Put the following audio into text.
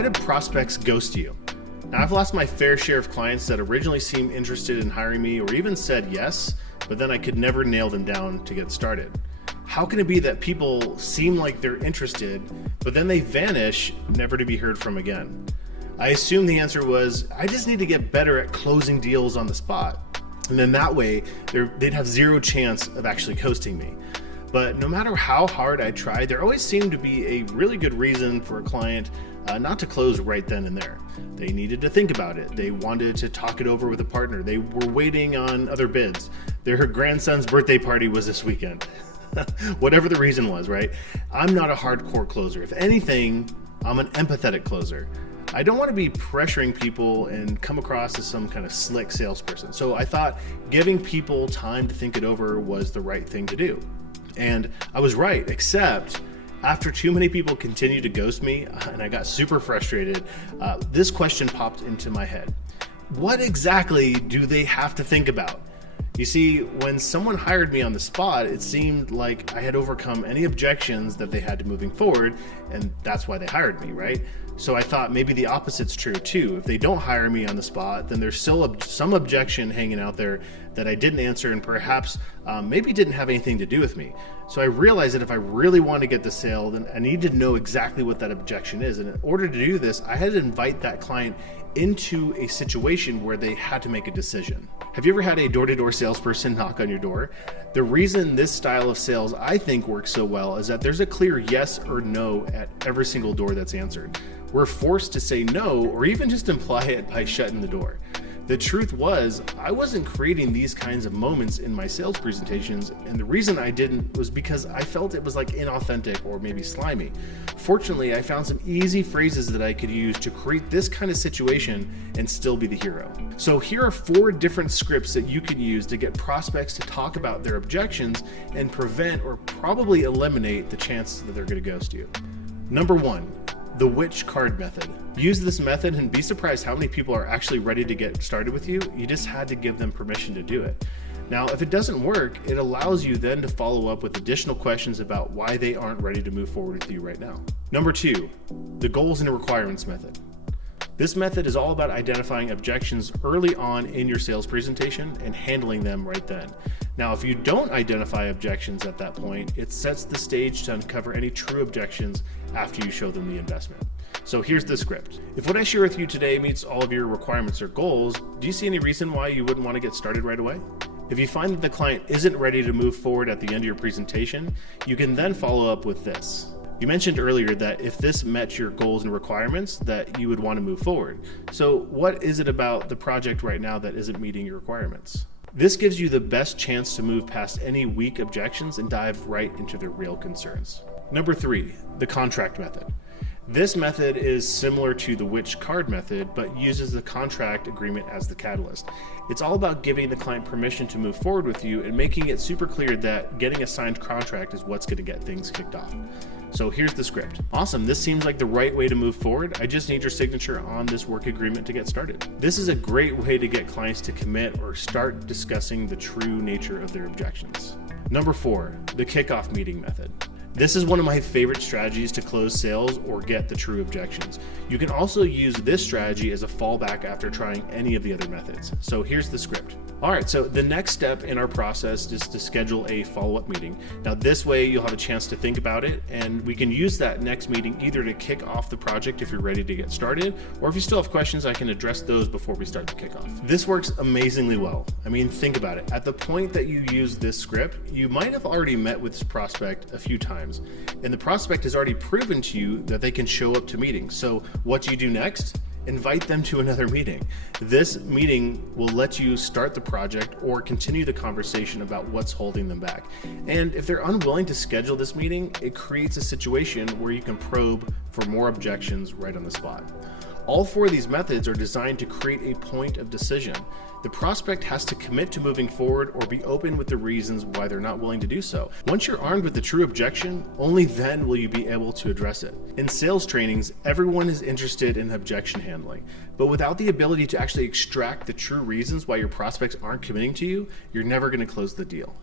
Why do prospects ghost you? Now, I've lost my fair share of clients that originally seemed interested in hiring me or even said yes, but then I could never nail them down to get started. How can it be that people seem like they're interested, but then they vanish, never to be heard from again? I assumed the answer was, I just need to get better at closing deals on the spot. And then that way, they'd have zero chance of actually ghosting me. But no matter how hard I tried, there always seemed to be a really good reason for a client not to close right then and there. They needed to think about it. They wanted to talk it over with a partner. They were waiting on other bids. Their grandson's birthday party was this weekend. Whatever the reason was, right? I'm not a hardcore closer. If anything, I'm an empathetic closer. I don't want to be pressuring people and come across as some kind of slick salesperson. So I thought giving people time to think it over was the right thing to do. And I was right, except after too many people continued to ghost me and I got super frustrated, this question popped into my head. What exactly do they have to think about? You see, when someone hired me on the spot, it seemed like I had overcome any objections that they had to moving forward, and that's why they hired me, right? So I thought maybe the opposite's true too. If they don't hire me on the spot, then there's still some objection hanging out there that I didn't answer and perhaps maybe didn't have anything to do with me. So I realized that if I really want to get the sale, then I need to know exactly what that objection is. And in order to do this, I had to invite that client into a situation where they had to make a decision. Have you ever had a door-to-door salesperson knock on your door? The reason this style of sales I think works so well is that there's a clear yes or no at every single door that's answered. We're forced to say no or even just imply it by shutting the door. The truth was, I wasn't creating these kinds of moments in my sales presentations, and the reason I didn't was because I felt it was like inauthentic or maybe slimy. Fortunately, I found some easy phrases that I could use to create this kind of situation and still be the hero. So here are 4 different scripts that you can use to get prospects to talk about their objections and prevent or probably eliminate the chance that they're going to ghost you. Number 1. The which card method. Use this method and be surprised how many people are actually ready to get started with you. You just had to give them permission to do it. Now, if it doesn't work, it allows you then to follow up with additional questions about why they aren't ready to move forward with you right now. Number 2, the goals and requirements method. This method is all about identifying objections early on in your sales presentation and handling them right then. Now, if you don't identify objections at that point, it sets the stage to uncover any true objections after you show them the investment. So here's the script. If what I share with you today meets all of your requirements or goals, do you see any reason why you wouldn't want to get started right away? If you find that the client isn't ready to move forward at the end of your presentation, you can then follow up with this. You mentioned earlier that if this met your goals and requirements, that you would want to move forward. So what is it about the project right now that isn't meeting your requirements? This gives you the best chance to move past any weak objections and dive right into their real concerns. Number 3, the contract method. This method is similar to the which card method, but uses the contract agreement as the catalyst. It's all about giving the client permission to move forward with you and making it super clear that getting a signed contract is what's going to get things kicked off. So here's the script. Awesome, this seems like the right way to move forward. I just need your signature on this work agreement to get started. This is a great way to get clients to commit or start discussing the true nature of their objections. Number 4, the kickoff meeting method. This is one of my favorite strategies to close sales or get the true objections. You can also use this strategy as a fallback after trying any of the other methods. So here's the script. All right, so the next step in our process is to schedule a follow-up meeting. Now this way you'll have a chance to think about it, and we can use that next meeting either to kick off the project if you're ready to get started, or if you still have questions, I can address those before we start the kickoff. This works amazingly well. I mean, think about it. At the point that you use this script, you might have already met with this prospect a few times, and the prospect has already proven to you that they can show up to meetings. So what do you do next? Invite them to another meeting. This meeting will let you start the project or continue the conversation about what's holding them back. And if they're unwilling to schedule this meeting, it creates a situation where you can probe for more objections right on the spot. All 4 of these methods are designed to create a point of decision. The prospect has to commit to moving forward or be open with the reasons why they're not willing to do so. Once you're armed with the true objection, only then will you be able to address it. In sales trainings, everyone is interested in objection handling, but without the ability to actually extract the true reasons why your prospects aren't committing to you, you're never going to close the deal.